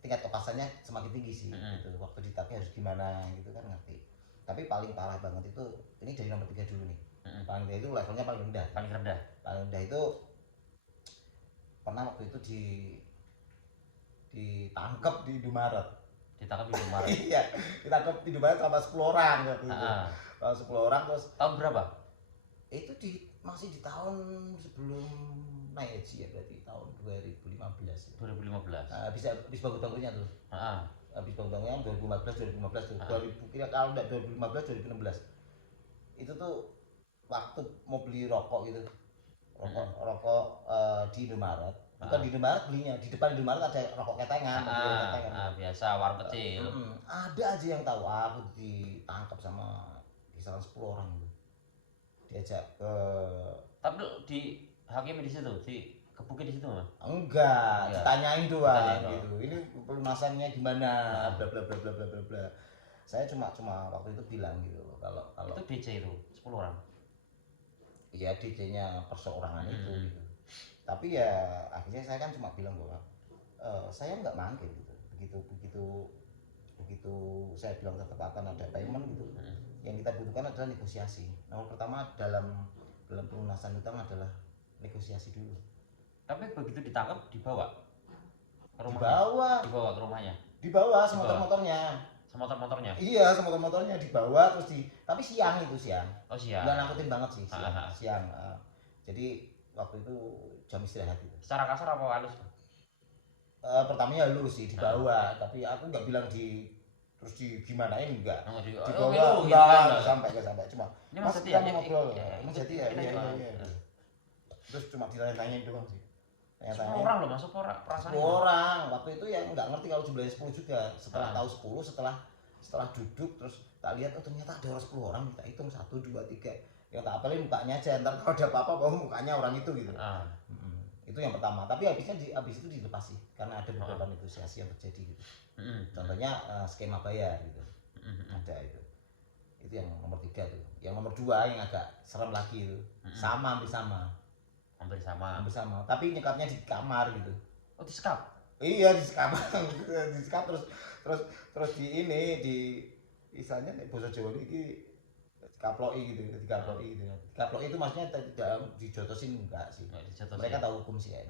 tingkat kepasannya semakin tinggi sih gitu. Waktu ditagih harus gimana gitu kan ngerti. Tapi paling parah banget itu, ini dari nomor 3 dulu nih. Paling rendah itu levelnya paling rendah. Paling rendah. Paling rendah itu pernah waktu itu ditangkap di Indomaret. Ditangkap di Indomaret. Iya, ditangkap di Indomaret sama 10 orang waktu itu. 10 orang terus. Tahun berapa? Itu masih di tahun sebelum naik haji ya, berarti tahun 2015 ya. 2015. Habis bagus-bagusnya tuh. Habis bagus-bagusnya 2015 tuh. 2000 kira kalau enggak 2015 2016. Itu tuh waktu mau beli rokok gitu. Rokok di Indomaret. Bukan di Indomaret belinya, di depan Indomaret ada rokok ketengan, biasa warung kecil. Ada aja yang tahu, aku ditangkap sama kisaran 10 orang itu. Diajak ke, tapi dihakimi di situ, dikebukin di situ mah? Enggak, ditanyain doang gitu. Ini pelunasannya gimana, bla bla bla bla bla bla bla. Saya cuma waktu itu bilang gitu, kalau itu DC itu 10 orang. Iya, DJ-nya perseorangan itu gitu. Tapi ya akhirnya saya kan cuma bilang bahwa saya nggak manggil gitu. Begitu saya bilang tetap akan ada payment gitu. Yang kita butuhkan adalah negosiasi. Nomor pertama dalam pelunasan utang adalah negosiasi dulu. Tapi begitu ditangkap dibawa ke rumahnya? Dibawa ke rumahnya? Dibawa sama motor-motornya. Sama motor-motornya? Iya, sama motor-motornya dibawa terus tapi siang itu siang. Oh siang. Nggak nakutin banget sih siang. Jadi waktu itu jam istirahat itu. Secara kasar apa halus? Pertamanya halus sih dibawa, tapi aku nggak bilang terus gimanain enggak. Dibawa enggak sampai cuma. Ini maksudnya kita ngobrol. Ini jadi ya. Terus cuma ditanya-tanyain doang sih. 10 orang loh masuk perasaan. 10 orang. Waktu itu yang nggak ngerti kalau jumlahnya 10 juga. Setelah tahu 10, setelah duduk terus tak lihat ternyata ada orang 10 orang, kita hitung 1 2 3. Ya tak apalin mukanya aja, ntar kalau ada apa-apa bahwa mukanya orang itu gitu. Itu yang pertama. Tapi habis itu dilepas sih karena ada beberapa negosiasi yang terjadi gitu. Contohnya skema bayar gitu. Ada itu. Itu yang nomor 3 tuh. Yang nomor 2 yang agak serem lagi itu. Hampir sama. Tapi nyekapnya di kamar gitu. Oh, di sekap? Iya, di sekap. Di sekap terus di misalnya bahasa Jawa ini dikaploki gitu. Dikaploki itu maksudnya tidak dijotosin enggak sih. Mereka tahu hukum sih ya.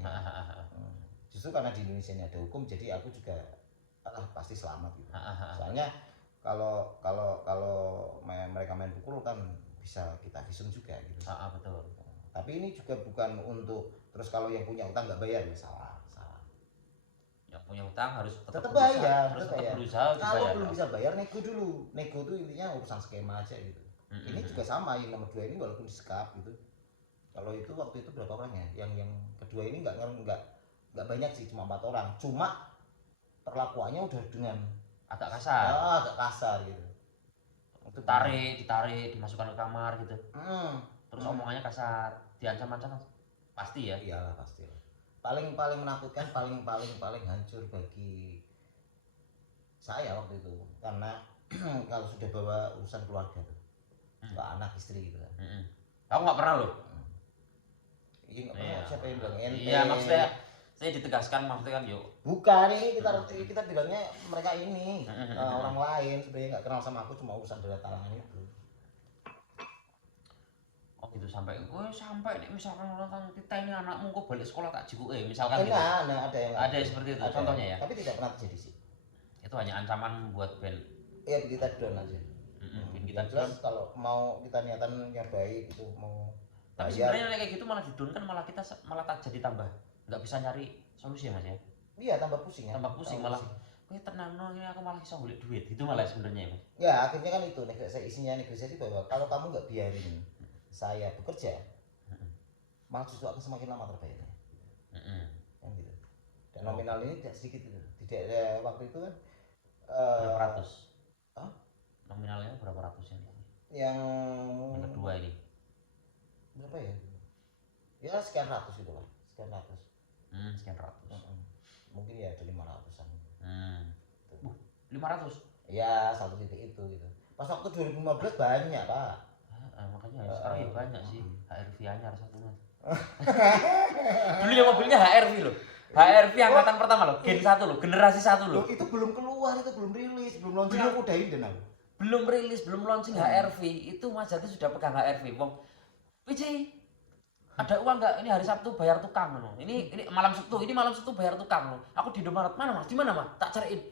Justru karena di Indonesia ini ada hukum, jadi aku juga pasti selamat gitu. Soalnya kalau mereka main pukul kan bisa kita visum juga gitu. Betul. Tapi ini juga bukan untuk terus kalau yang punya utang nggak bayar ya salah. Yang punya utang harus tetap bayar, berusaha. Kalau belum bisa bayar nego dulu. Nego itu intinya urusan skema aja gitu. Ini juga sama yang nomor 2 ini walaupun di sekap gitu. Kalau itu waktu itu berapa orang ya? Yang kedua ini nggak banyak sih, cuma 4 orang. Cuma perlakuannya udah dengan agak kasar. Agak kasar gitu. Ditarik, dimasukkan ke kamar gitu. Terus omongannya kasar, diancam-ancam pasti ya? Iyalah pasti. Paling menakutkan, paling hancur bagi saya waktu itu karena kalau sudah bawa urusan keluarga tuh, anak istri gitu kan. Aku nggak pernah loh. Iya nggak pernah. Siapa yang bilang ente? Iya maksudnya saya ditegaskan maksudnya kan yuk. Bukan ini kita bilangnya mereka ini orang lain sebenarnya nggak kenal sama aku, cuma urusan dana talangan itu. Oh gitu sampai nih misalkan orang kita ini anakmu kok balik sekolah tak jiku misalkan gitu. Nah ada yang seperti itu contohnya ya. Tapi tidak pernah terjadi sih. Itu hanya ancaman buat Ben. Iya kita down aja. Kita jelas kalau mau kita niatan yang baik itu mau. Tapi sebenarnya kayak gitu malah didon kan malah kita tak jadi tambah nggak bisa nyari solusi ya mas ya. Iya tambah pusing ya. Tambah pusing malah. Kowe tenang no ini aku malah bisa golek duit itu malah sebenarnya ya mas. Ya akhirnya kan itu isinya negosiasi bahwa kalau kamu nggak biarin saya bekerja, malah justru akan semakin lama terbayarnya. Kan gitu. Dan nominal ini tidak sedikit itu. Tidak waktu itu kan berapa ratus? Nominalnya berapa ratus ini? Yang kedua ini. Berapa ya? Ya sekian ratus itu lah, sekian ratus. Sekian ratus. Mungkin ya ada 500-an. 500. Ya satu titik itu gitu. Pas waktu 2015 banyak pak. Makanya sekarang ya banyak sih HRV anyar satu mas. Dulu ya mobilnya HRV loh. HRV angkatan pertama loh, Gen 1 loh, generasi 1 loh. Loh itu belum keluar, itu belum rilis, belum launching aku udah inden aku. Belum rilis, belum launching HRV, itu Mas Jati sudah pegang HRV. Wong, PJ, ada uang nggak? Ini hari Sabtu bayar tukang no. Ini malam Sabtu bayar tukang no. Aku di Indomaret, mana Mas? Di mana Mas? Tak cariin.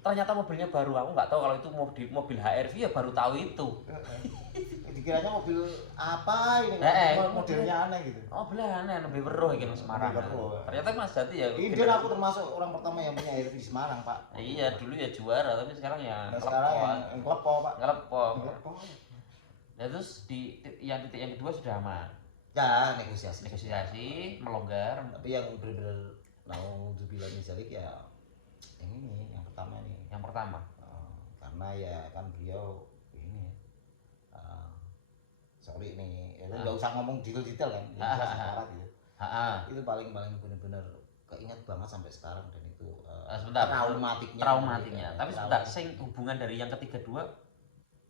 Ternyata mobilnya baru, aku nggak tahu kalau itu mobil HRV ya baru tahu itu. Dikiranya mobil apa ini? Modelnya aneh gitu. Oh belah aneh, lebih weruh iki nang Semarang. Ternyata Mas Jati ya. Ini aku termasuk orang pertama yang punya HRV di Semarang pak. Iya dulu ya juara, tapi sekarang ya. Sekarang yang klepo pak. Klepo. Nah terus di titik yang kedua sudah aman. Ya negosiasi. Negosiasi melonggar. Tapi yang benar-benar mau dibilang misalik ya yang ini, yang pertama nih. Yang pertama. Karena ya kan beliau ini sorry nih, ya nggak usah ngomong detail-detail kan, sekarang gitu. Itu paling benar-benar keinget banget sampai sekarang dan itu sebentar, traumatiknya. Tapi sebentar, hubungan dari yang ketiga dua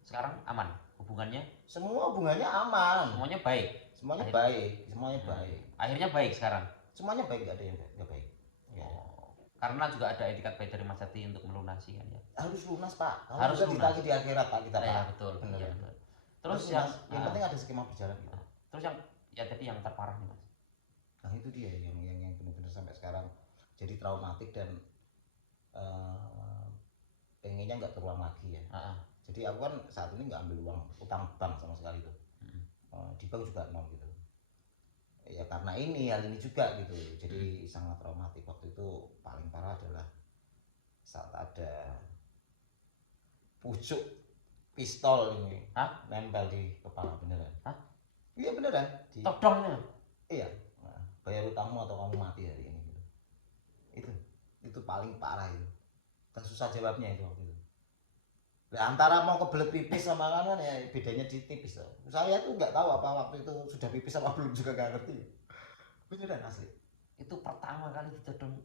sekarang aman hubungannya? Semua hubungannya aman. Semuanya baik. Semuanya baik. Akhirnya baik sekarang. Semuanya baik, nggak ada yang nggak baik. Karena juga ada etikat baik dari Mas Jati untuk melunasi kan ya. Harus lunas pak. Harus lunas. Ditagih di akhirat pak kita pak. Ya betul. Benar. Ya, betul. Terus yang penting ada skema berjalan gitu. Terus yang ya tadi yang terparah nih mas. Nah itu dia yang benar-benar sampai sekarang jadi traumatik dan pengennya nggak terulang lagi ya. Jadi aku kan saat ini nggak ambil uang utang bank sama sekali tuh. Di bank juga nol gitu. Ya karena hal ini juga gitu. Jadi sangat traumatik. Waktu itu paling parah adalah saat ada pucuk pistol ini nempel di kepala beneran. Iya beneran. Todongnya. Iya. Nah, bayar utangmu atau kamu mati hari ini gitu. Itu paling parah itu. Dan susah jawabnya itu waktu itu. Nah, antara mau kebelet pipis sama kan ya bedanya di tipis. Saya tuh nggak tahu apa waktu itu sudah pipis apa belum juga nggak ngerti. Beneran asli. Itu pertama kali ditodong.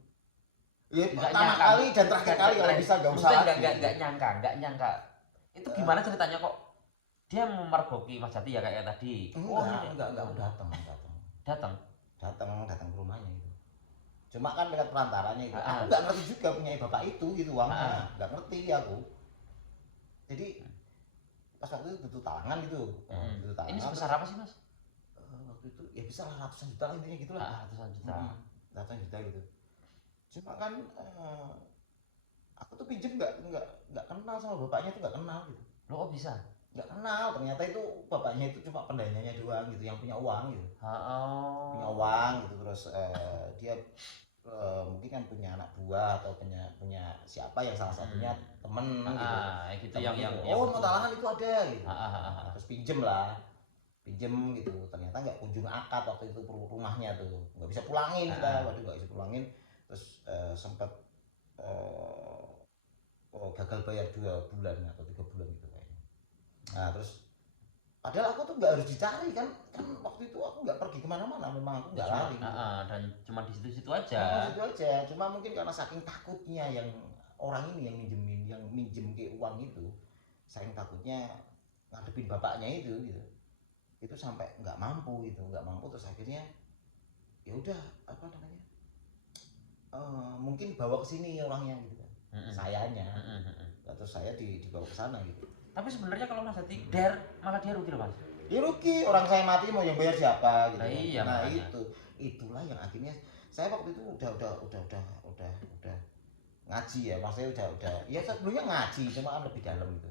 Iya pertama kali dan terakhir kali kalau bisa nggak usah. Nggak nyangka. Itu gimana ceritanya kok dia memergoki Mas Jati ya kayak tadi? Enggak datang ke rumahnya gitu. Cuma kan lewat perantaranya itu. Aku nggak ngerti juga punya bapak itu gitu uangnya. Nggak ngerti aku. Jadi pas waktu itu butuh talangan gitu. Ini sebesar apa sih mas? Waktu itu ya bisa lah ratusan juta lah intinya gitulah. Ratusan juta gitu. Cuma kan aku tuh pinjem nggak kenal sama bapaknya tuh nggak kenal gitu. Lo kok bisa? Nggak kenal, ternyata itu bapaknya itu cuma pendananya doang gitu, yang punya uang gitu. Punya uang gitu terus dia mungkin kan punya anak buah atau punya siapa yang salah satunya temen gitu. Yang mau talangan itu ada gitu. Terus pinjem gitu. Ternyata nggak kunjung akad waktu itu rumahnya tuh, nggak bisa pulangin kita, nggak bisa pulangin. Terus sempat gagal bayar 2 bulan atau 3 bulan gitu kayaknya. Nah terus padahal aku tuh nggak harus dicari kan waktu itu aku nggak pergi kemana-mana, memang aku nggak lari dan cuma di situ aja. Cuma mungkin karena saking takutnya yang orang ini yang minjem ke uang itu, saking takutnya ngadepin bapaknya itu gitu, itu sampai nggak mampu terus akhirnya ya udah apa namanya mungkin bawa ke sini orangnya gitu kan. Sayanya terus saya dibawa ke sana gitu. Tapi sebenarnya kalau Mas Jati malah dia rugi loh mas. Ya rugi, orang saya mati mau yang bayar siapa gitu. Iya, nah itulah yang akhirnya saya waktu itu udah ngaji ya, maksudnya udah ya sebelumnya ngaji cuma kan lebih dalam gitu.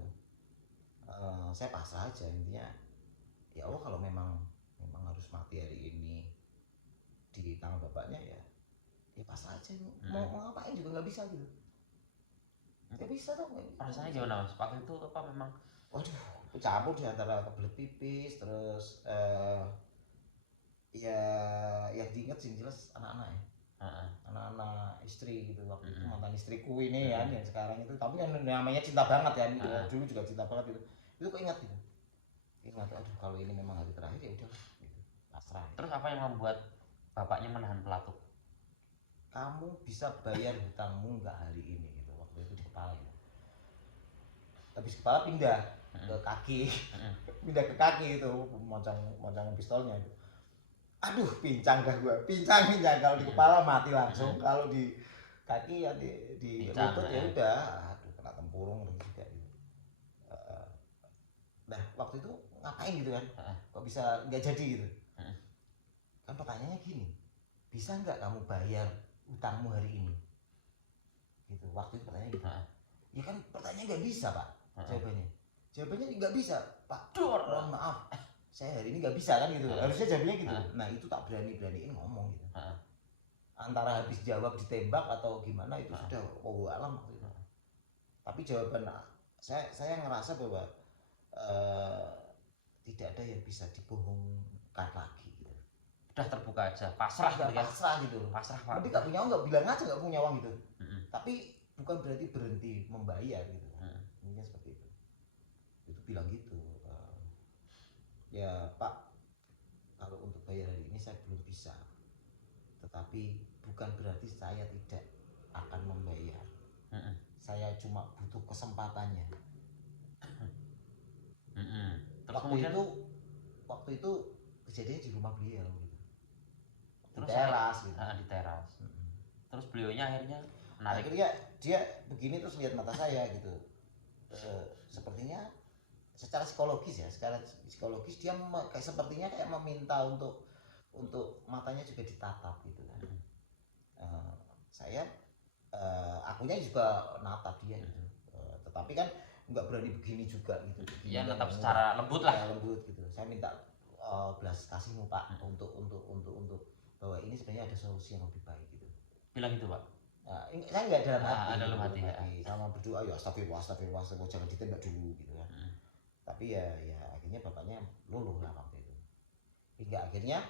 Saya pasrah aja intinya. Ya Allah kalau memang harus mati hari ini di tangan bapaknya ya pasrah aja. Mau ngapain juga nggak bisa gitu. Nggak bisa tuh. Rasanya gimana mas? Waktu itu apa memang? Waduh, campur di antara kebelet pipis terus ya yang diinget sih jelas anak-anak ya. Anak-anak istri gitu waktu itu mantan istriku ini ya yang sekarang itu, tapi kan namanya cinta banget ya gitu. Dulu juga cinta banget gitu. Itu kok ingat gitu. Ingat aduh kalau ini memang hari terakhir ya udah gitu. pasrah. Terus apa yang membuat bapaknya menahan pelatuk? Kamu bisa bayar hutangmu nggak hari ini gitu, waktu itu di kepala ya. Habis kepala pindah ke kaki, pindah ke kaki itu moncang pistolnya itu. Aduh, pincang dah gua, pincang kalau di kepala mati langsung, kalau di kaki ya di lutut ya udah, aduh kena tempurung juga gitu. Nah waktu itu ngapain gitu kan, kok bisa nggak jadi gitu. Kan pertanyaannya gini, bisa nggak kamu bayar utangmu hari ini gitu, waktu itu pertanyaan gitu. Ya kan pertanyaannya nggak bisa pak, jawabannya nggak bisa pak, mohon maaf saya hari ini nggak bisa kan gitu, harusnya jawabannya gitu. Nah itu tak beraniin ngomong gitu, antara habis jawab ditembak atau gimana itu sudah alam gitu. Tapi jawaban saya ngerasa bahwa tidak ada yang bisa dibohongkan lagi gitu. Udah terbuka aja, pasrah gitu kan? Pasrah gitu. Pasrah pak. Tapi nggak punya uang, nggak bilang aja nggak punya uang gitu. Tapi bukan berarti berhenti membayar gitu. Intinya seperti itu. Itu bilang gitu. Ya Pak, kalau untuk bayar hari ini saya belum bisa. Tetapi bukan berarti saya tidak akan membayar. Saya cuma butuh kesempatannya. Terus kemudian waktu itu kejadiannya di rumah beliau gitu. Di terus teras gitu. Di teras. Terus beliaunya akhirnya menarik. Akhirnya dia begini terus lihat mata saya gitu. Sepertinya secara psikologis dia kayak sepertinya kayak meminta untuk matanya juga ditatap gitu kan. Saya akunya juga natap dia gitu. Tetapi kan nggak berani begini juga gitu. Iya, natap secara lembut lah. Lembut gitu. Saya minta belas kasihmu Pak untuk bahwa ini sebenarnya ada solusi yang lebih baik gitu. Bilang gitu Pak. Saya nggak dalam hati. Dalam hati. Sama berdoa ya astagfirullah, jangan ditembak dulu gitu kan. Tapi ya akhirnya bapaknya luluh lah waktu itu. Hingga akhirnya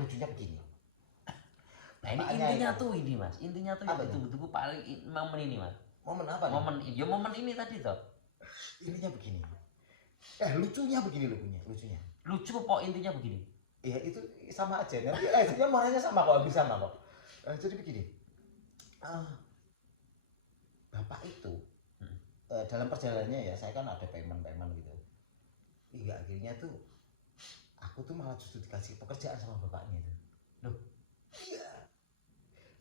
lucunya begini. Nah ini intinya tuh ini mas, intinya tuh yang betul-betul paling momen ini mas. Momen apa nih? Momen ini tadi toh. Intinya begini. Lucunya begini lucunya. Lucu kok intinya begini. Iya itu sama aja. Nanti sebenarnya moralnya sama kok, bisa sama kok. Jadi begini. Bapak itu dalam perjalanannya ya, saya kan ada payment gitu. Hingga akhirnya tuh aku tuh malah justru dikasih pekerjaan sama bapaknya itu. Loh. Iya.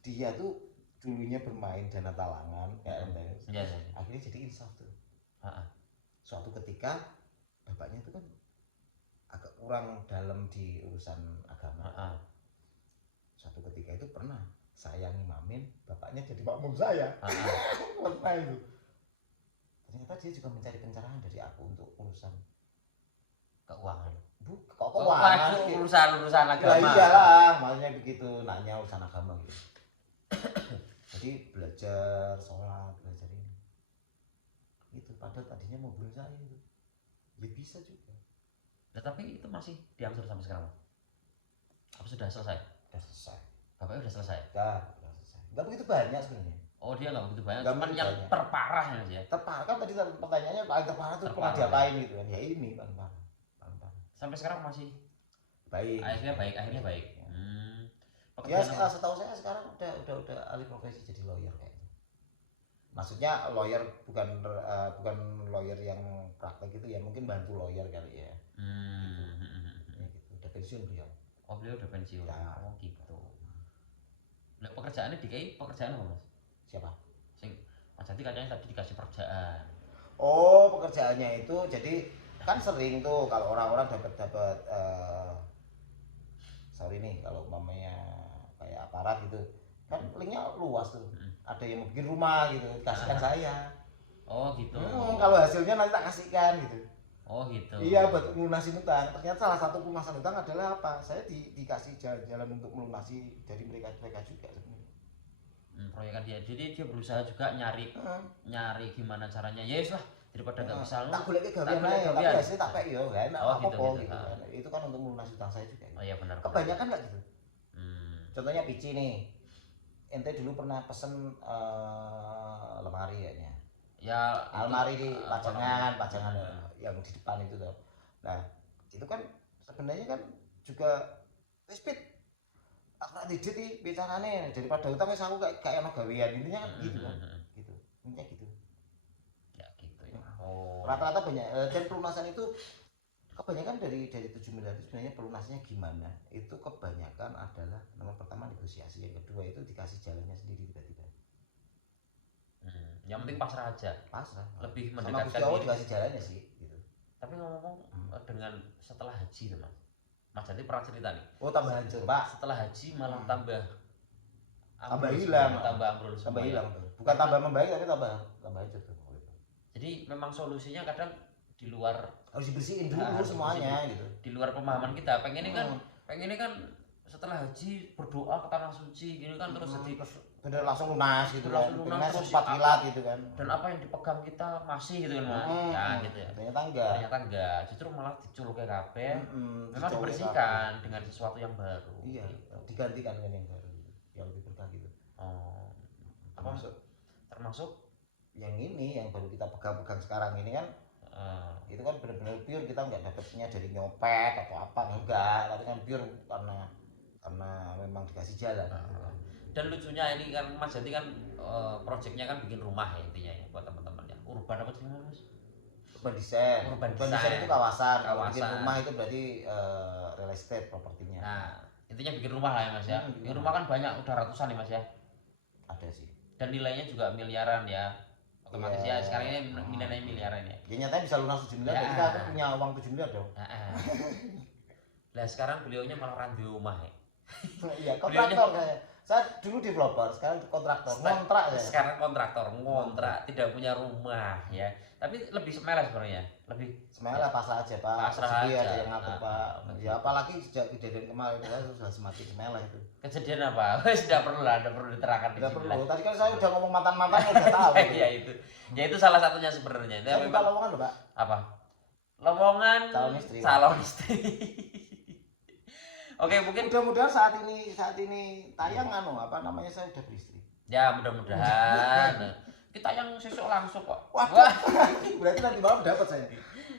Dia tuh dulunya bermain dana talangan kayak akhirnya jadi insaf tuh. Suatu ketika bapaknya itu kan agak kurang dalam di urusan agama. Suatu ketika itu pernah saya ngimamin, bapaknya jadi makmum saya. Pernah itu. Ternyata dia juga mencari pencerahan dari aku untuk urusan keuangan. Keuangan urusan agama. Ya iyalah, maksudnya begitu, nanya urusan agama gitu. Jadi belajar sholat, belajar ini. Gitu, padahal tadinya mau bunuh saya itu. Ya bisa juga. Nah, tapi itu masih diangsur sampai sekarang. Apa sudah selesai? Sudah selesai. Bapaknya sudah selesai. Sudah selesai. Enggak begitu banyak sebenarnya. Oh dia nggak begitu banyak, cuman yang terparah ya. Terparah kan tadi pertanyaannya paling terparah tuh pernah diapain gitu kan? Ya ini paling parah. Sampai sekarang masih baik. Akhirnya baik. Ya setahu saya sekarang udah alih profesi jadi lawyer kayaknya. Maksudnya lawyer bukan lawyer yang praktek gitu ya, mungkin bantu lawyer kali ya. Gitu. Udah pensiun beliau. Oh beliau udah pensiun. Ya. Oh gitu. Nah, pekerjaannya pekerjaan apa mas? Siapa? Mas Jati katanya tadi dikasih pekerjaan. Oh pekerjaannya itu jadi kan sering tuh kalau orang-orang dapat sorry nih kalau mamanya kayak aparat gitu kan linknya luas tuh. Ada yang mau bikin rumah gitu kasihkan saya. Oh gitu. Kalau hasilnya nanti tak kasihkan gitu. Oh gitu. Iya buat melunasin utang. Ternyata salah satu pelunasan utang adalah apa? Saya dikasih jalan untuk melunasi dari mereka juga sebenarnya. Proyekan dia. Jadi dia berusaha juga nyari gimana caranya. Yes lah daripada nggak bisa. Tak boleh gawean aja. Tapi hasilnya tak pek yo kan. Gitu kan. Itu kan untuk melunasi utang saya juga. Oh iya benar. Kebanyakan nggak gitu. Contohnya Pici nih. Ente dulu pernah pesen lemari kayaknya. Ya almari di pajangan yang di depan itu tuh. Nah itu kan sebenarnya kan juga speed aku nak digit iki bicarane daripada utang wis aku kayak ono gawean intinya kan gitu kan gitu intinya gitu Ya gitu ya. Oh. rata-rata banyak dan pelunasan itu kebanyakan dari 7 miliar itu sebenarnya pelunasnya gimana itu kebanyakan adalah nomor pertama negosiasi, yang kedua itu dikasih jalannya sendiri tiba-tiba. Yang penting pasrah aja. Pasrah. Lebih Sama mendekatkan Gusti Allah diri. dikasih jalannya sih gitu. Tapi ngomong dengan setelah haji tuh Mas Jati pernah cerita nih. Oh tambah hancur Pak. Setelah haji malah tambah hilang, tambah ambrol semua. tambah hilang tuh. Bukan tambah membaik tapi tambah hancur tuh. Jadi memang solusinya kadang di luar, harus dibersihin dulu semuanya gitu. Di luar pemahaman kita. Pengennya kan setelah haji berdoa ke tanah suci gini kan terus jadi bener langsung lunas gitu kan. lunas terus cepat kilat gitu kan. Dan apa yang dipegang kita masih gitu kan Mas. Ya gitu ya. Ternyata enggak. Justru malah diculke kabeh. Memang dibersihkan dengan sesuatu yang baru. Iya, gitu. Digantikan dengan yang baru yang lebih berkah gitu. Oh. Apa termasuk yang ini yang baru kita pegang-pegang sekarang ini kan itu kan benar-benar pure, kita nggak dapetnya dari nyopet atau apa enggak, tapi kan pure karena memang dikasih jalan. Dan lucunya ini kan Mas Jati kan proyeknya kan bikin rumah ya intinya ya buat teman-teman ya. Urban apa sih Mas? Urban design. Urban design itu kawasan. Kalau bikin Kawasan. rumah itu berarti real estate propertinya. Nah, intinya bikin rumah lah ya Mas ya. Bikin rumah kan banyak, udah ratusan nih Mas ya. Ada sih. Dan nilainya juga miliaran ya. Otomatis ya sekarang ini nilainya miliaran ya. Ya nyatanya bisa lunas 7 miliar, jadi kita punya uang 7 miliar dong. Lah sekarang beliaunya malah randu rumah ya. Iya, kontraktor saya. Saya dulu developer, sekarang kontraktor, ngontrak ya. Sekarang kontraktor, ngontrak, tidak punya rumah ya. Tapi lebih semelah sebenarnya. Lebih semelah pasrah aja Pak. Pasrah aja. Ada yang ngatur Pak. Ya apalagi sejak kejadian kemarin itu saya sudah semakin semelah itu. Kejadian apa? Wes tidak perlu lah, tidak perlu diterangkan di sini. Tidak perlu. Tadi kan saya udah ngomong mantan-mantan udah tahu. Iya itu. Ya itu salah satunya sebenarnya. Saya buka lowongan loh Pak. Apa? Lowongan calon istri. Oke, mungkin mudah-mudahan saat ini tayang apa namanya saya udah beristri. Ya, mudah-mudahan. Kita yang sesuk langsung kok. Wah. Berarti nanti malam dapat saya.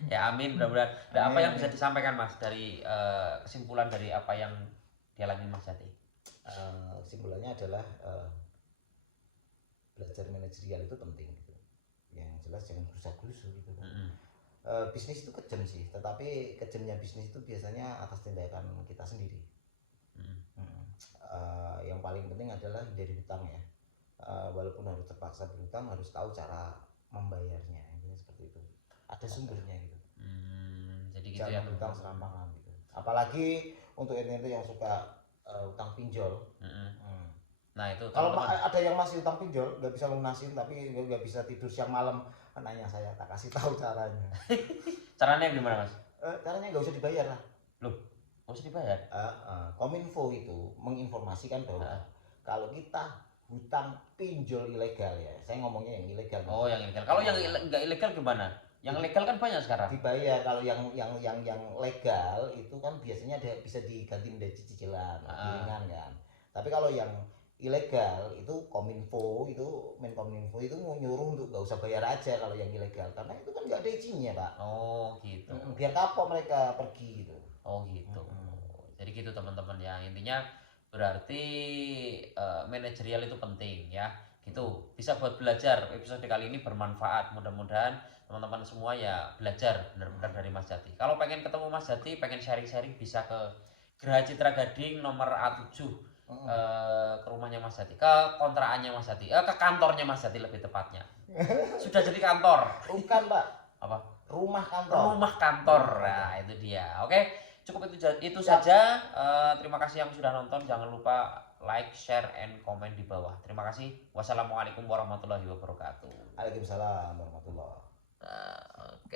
Ya, amin mudah-mudahan. Nah, apa yang bisa disampaikan Mas dari kesimpulan dari apa yang dialami Mas Jati? Kesimpulannya adalah belajar manajerial itu penting gitu. Yang jelas jangan gerusa-gerusu gitu kan. Bisnis itu kejam sih, tetapi kejamnya bisnis itu biasanya atas tindakan kita sendiri. Yang paling penting adalah hindari hutang ya. Walaupun harus terpaksa berhutang, harus tahu cara membayarnya. Intinya seperti itu. Ada sumbernya gitu. Jadi gitu jangan ya. Hutang serampangan gitu. Apalagi untuk ente yang suka utang pinjol. Nah itu kalau ada yang masih utang pinjol nggak bisa lunasin tapi nggak bisa tidur siang malam, nanya saya tak kasih tahu caranya. Caranya gimana Mas? Caranya nggak usah dibayar lah. Loh, nggak usah dibayar? Kominfo itu menginformasikan bahwa kalau kita hutang pinjol ilegal ya, saya ngomongnya yang ilegal. Oh yang ilegal. Kalau yang nggak ilegal gimana? Yang legal kan banyak sekarang. Dibayar. Kalau yang legal itu kan biasanya bisa diganti menjadi cicilan, ringan kan. Tapi kalau yang ilegal itu Kominfo itu Menkominfo itu mau nyuruh untuk nggak usah bayar aja kalau yang ilegal, karena itu kan nggak ada izinnya Pak. Oh gitu. Biar kapok mereka pergi gitu. Oh gitu. Jadi gitu teman-teman ya, intinya berarti manajerial itu penting ya. Gitu bisa buat belajar. Episode kali ini bermanfaat, mudah-mudahan teman-teman semua ya belajar benar-benar dari Mas Jati. Kalau pengen ketemu Mas Jati, pengen sharing-sharing bisa ke Geraha Citra Gading nomor A7 ke rumahnya Mas Jati, ke kontrakannya Mas Jati, ke kantornya Mas Jati lebih tepatnya. Sudah jadi kantor. Bukan Pak. Apa? Rumah kantor. Rumah kantor. Nah itu dia. Oke, cukup itu saja. Terima kasih yang sudah nonton. Jangan lupa like, share, and comment di bawah. Terima kasih. Wassalamualaikum warahmatullahi wabarakatuh. Waalaikumsalam warahmatullahi. Oke.